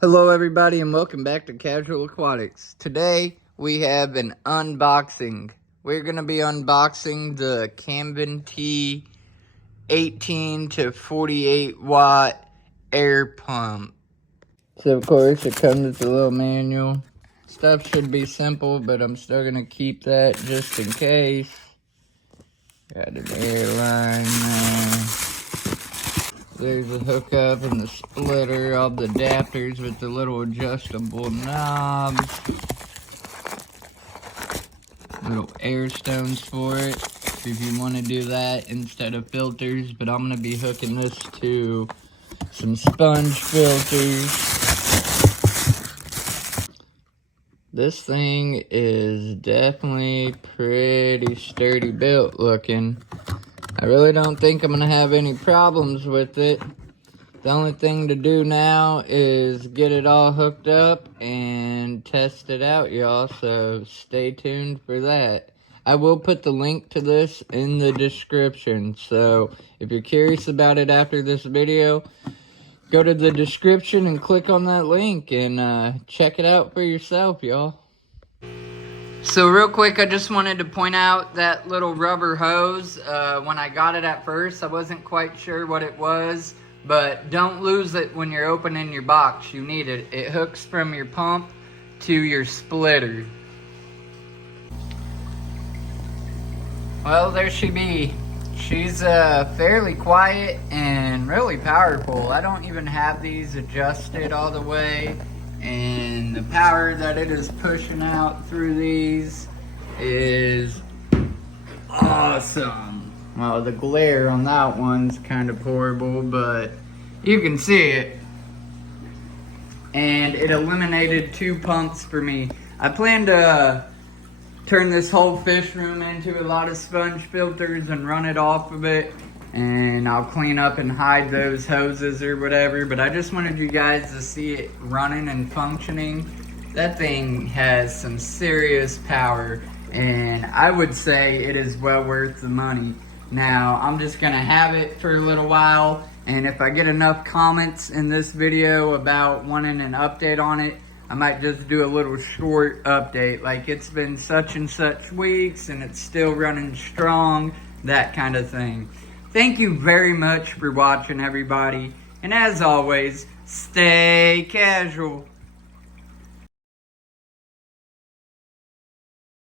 Hello everybody and welcome back to Casual Aquatics. Today we have an unboxing. We're going to be unboxing the Canvunthy 18 to 48 watt air pump. So of course it comes with a little manual. Stuff should be simple, but I'm still going to keep that just in case. Got an air line there. There's a hookup and the splitter, all the adapters with the little adjustable knobs. Little air stones for it, if you want to do that instead of filters. But I'm going to be hooking this to some sponge filters. This thing is definitely pretty sturdy built looking. I really don't think I'm going to have any problems with it. The only thing to do now is get it all hooked up and test it out, y'all. So stay tuned for that. I will put the link to this in the description. So if you're curious about it after this video, go to the description and click on that link and check it out for yourself, y'all. So real quick, I just wanted to point out that little rubber hose. When I got it at first, I wasn't quite sure what it was, but don't lose it when you're opening your box. You need it. It hooks from your pump to your splitter. Well, there she be. She's fairly quiet and really powerful. I don't even have these adjusted all the way. And the power that it is pushing out through these is awesome. Well, the glare on that one's kind of horrible, but you can see it. And it eliminated 2 pumps for me. I plan to turn this whole fish room into a lot of sponge filters and run it off of it. And I'll clean up and hide those hoses or whatever, but I just wanted you guys to see it running and functioning. That thing has some serious power, and I would say it is well worth the money. Now, I'm just gonna have it for a little while, and if I get enough comments in this video about wanting an update on it, I might just do a little short update, like it's been such and such weeks and it's still running strong, that kind of thing. Thank you very much for watching, everybody. And as always, stay casual.